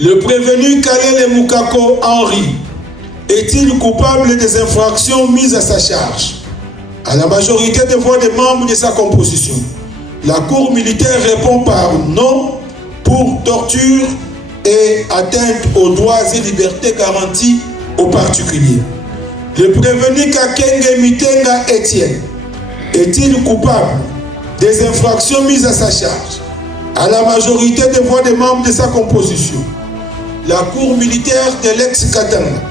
Le prévenu Kalele Mukako Henri est-il coupable des infractions mises à sa charge? À la majorité des voix des membres de sa composition, la Cour militaire répond par non pour torture et atteinte aux droits et libertés garantis aux particuliers. Le prévenu Kakenge Mitenga Etienne est-il coupable des infractions mises à sa charge? À la majorité des voix des membres de sa composition, la Cour militaire de l'ex-Katanga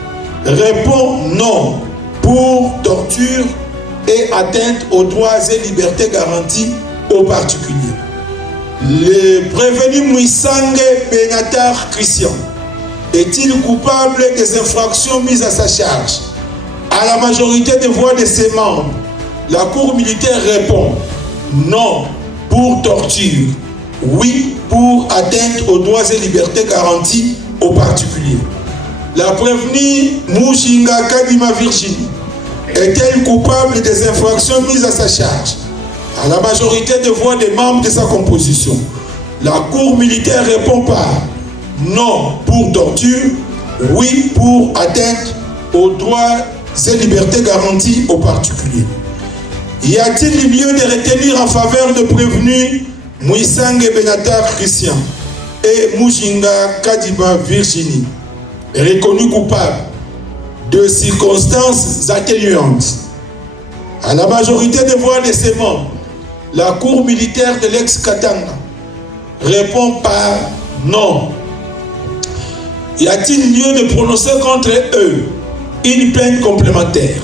répond non pour torture et atteinte aux droits et libertés garantis aux particuliers. Le prévenu Mouissangue Benatar Christian est-il coupable des infractions mises à sa charge? À la majorité des voix de ses membres, la Cour militaire répond non pour torture, oui pour atteinte aux droits et libertés garantis aux particuliers. La prévenue Mouchinga Kadima Virginie est-elle coupable des infractions mises à sa charge? À la majorité des voix des membres de sa composition, la Cour militaire répond par non pour torture, oui pour atteinte aux droits et libertés garanties aux particuliers. Y a-t-il lieu de retenir en faveur de prévenus Mouissangue Benatar Christian et Mouchinga Kadima Virginie, reconnus coupables de circonstances atténuantes? À la majorité des voix de ses membres, la Cour militaire de l'ex-Katanga répond par non. Y a-t-il lieu de prononcer contre eux une peine complémentaire?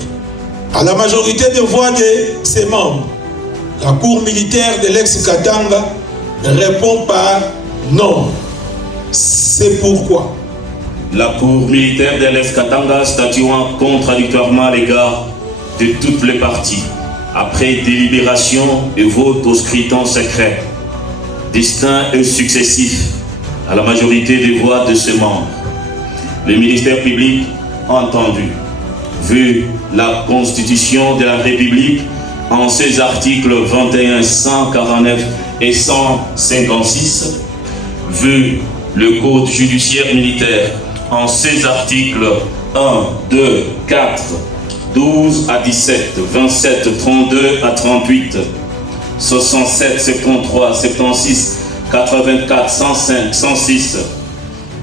À la majorité des voix de ses membres, la Cour militaire de l'ex-Katanga répond par non. C'est pourquoi la Cour militaire de l'ex-Katanga, statuant contradictoirement à l'égard de toutes les parties, après délibération et vote au scrutin secret, distincts et successifs, à la majorité des voix de ses membres, le ministère public entendu, vu la Constitution de la République en ses articles 21, 149 et 156, vu le Code judiciaire militaire en ses articles 1, 2, 4, 12 à 17, 27, 32 à 38, 67, 73, 76, 84, 105, 106,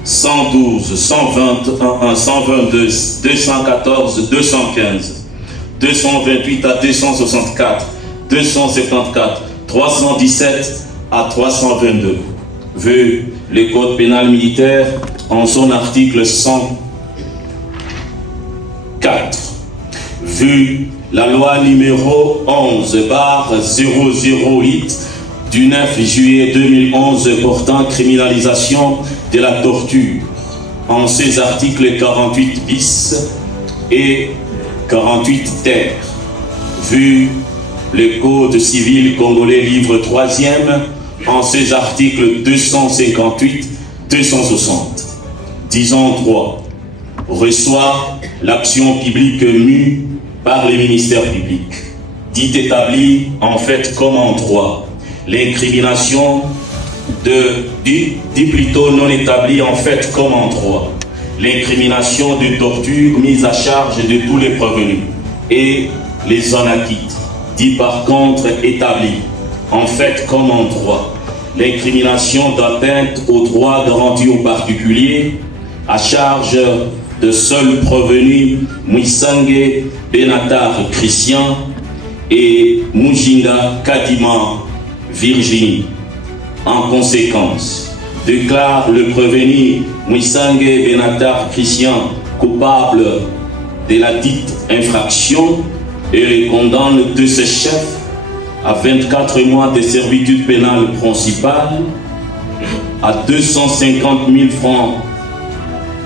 112, 121, 122, 214, 215, 228 à 264, 274, 317 à 322. Vu le Code pénal militaire en son article 104. Vu la loi numéro 11/008 du 9 juillet 2011 portant criminalisation de la torture en ses articles 48 bis et 48 ter. Vu le Code civil congolais livre 3e en ses articles 258, 260. Disons 3. Reçoit l'action publique mue par les ministères publics, dit établi en fait comme en droit. L'incrimination dit plutôt non établi en fait comme en droit. L'incrimination de torture mise à charge de tous les prévenus et les en acquittent, dit par contre établi en fait comme en droit. L'incrimination d'atteinte aux droits garantis aux particuliers à charge de seul prévenu Mouissangue Benatar Christian et Mouchinga Kadima Virginie. En conséquence, déclare le prévenu Mouissangue Benatar Christian coupable de la dite infraction et le condamne de ce chef à 24 mois de servitude pénale principale, à 250 000 francs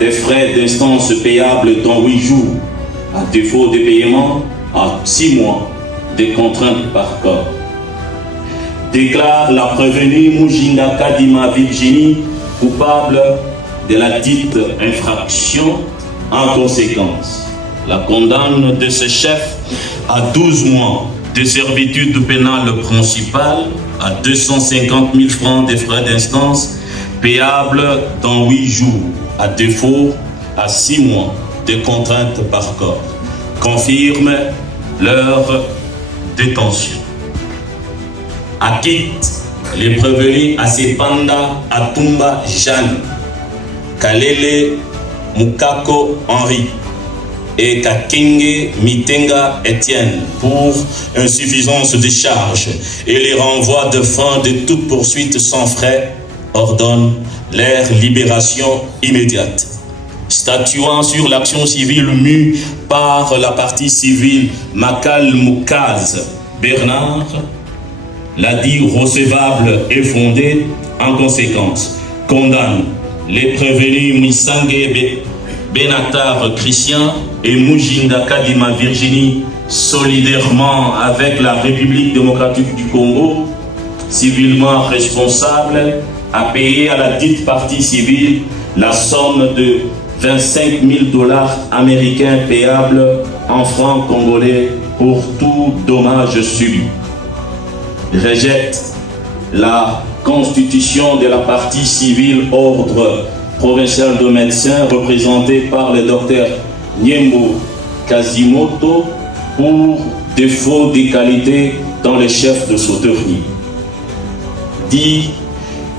des frais d'instance payables dans 8 jours, à défaut de paiement, à 6 mois de contraintes par corps. Déclare la prévenue Mouchinga Kadima Virginie coupable de la dite infraction. En conséquence, la condamne de ce chef à 12 mois de servitude pénale principale, à 250 000 francs des frais d'instance payable dans 8 jours, à défaut à 6 mois de contraintes par corps, confirme leur détention. Acquitte les prévenus Asepanda Atumba Jeanne, Kalele Mukako Henri et Kakenge Mitenga Etienne pour insuffisance de charge et les renvois de fin de toute poursuite sans frais, ordonne leur libération immédiate. Statuant sur l'action civile mue par la partie civile Makal Moukaz Bernard, l'adit recevable et fondé, en conséquence, condamne les prévenus Missangue Benatar Christian et Mujinda Kadima Virginie, solidairement avec la République démocratique du Congo, civilement responsable, à payer à la dite partie civile la somme de 25 000 $ américains payables en francs congolais pour tout dommage subi. Rejette la constitution de la partie civile ordre provincial de médecins représenté par le docteur Nyembo Kazimoto pour défaut de qualité dans les chefs de sauterie. Dit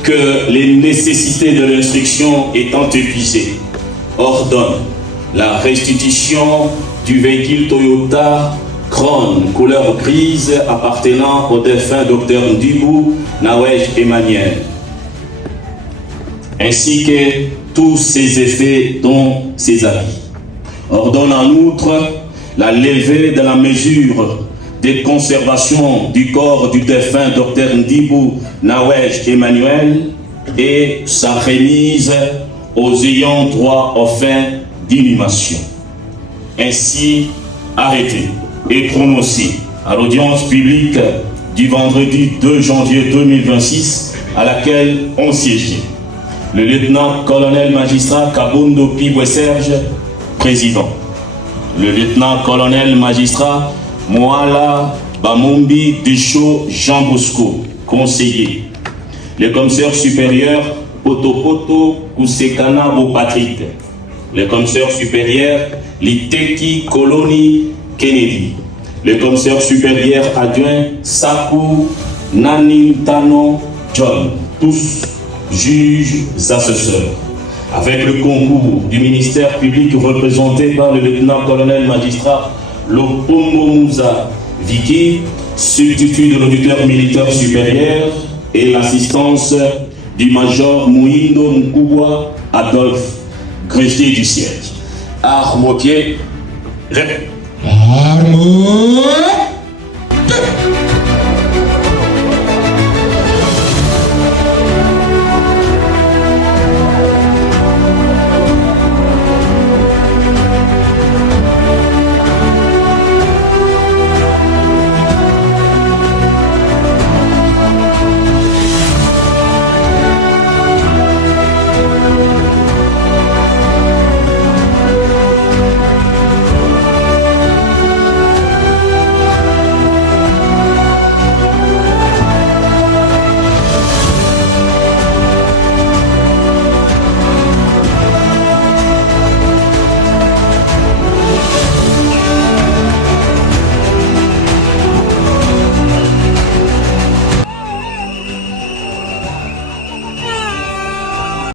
que les nécessités de l'instruction étant épuisées, ordonne la restitution du véhicule Toyota Crown couleur grise appartenant au défunt docteur Ndibou Nawej Emmanuel, ainsi que tous ses effets dont ses habits. Ordonne en outre la levée de la mesure de conservation du corps du défunt docteur Ndibou Nawej Emmanuel et sa remise aux ayants droit aux fins d'inhumation. Ainsi arrêté et prononcé à l'audience publique du vendredi 2 janvier 2026 à laquelle ont siégé le lieutenant-colonel magistrat Kabundo Pibwe Serge, président, le lieutenant-colonel magistrat Moala Bamumbi Decho Jean Bosco, conseiller, le commissaire supérieur Potopoto Kusekana Bo Patrick, le commissaire supérieur Liteki Koloni Kennedy, le commissaire supérieur adjoint Saku Nanintano John, tous juges assesseurs, avec le concours du ministère public représenté par le lieutenant-colonel magistrat Lopombo Mouza Viki, substitut de l'auditeur militaire supérieur, et l'assistance du major Mouindo Mkubwa Adolphe, greffier du siège. Armotier, Armo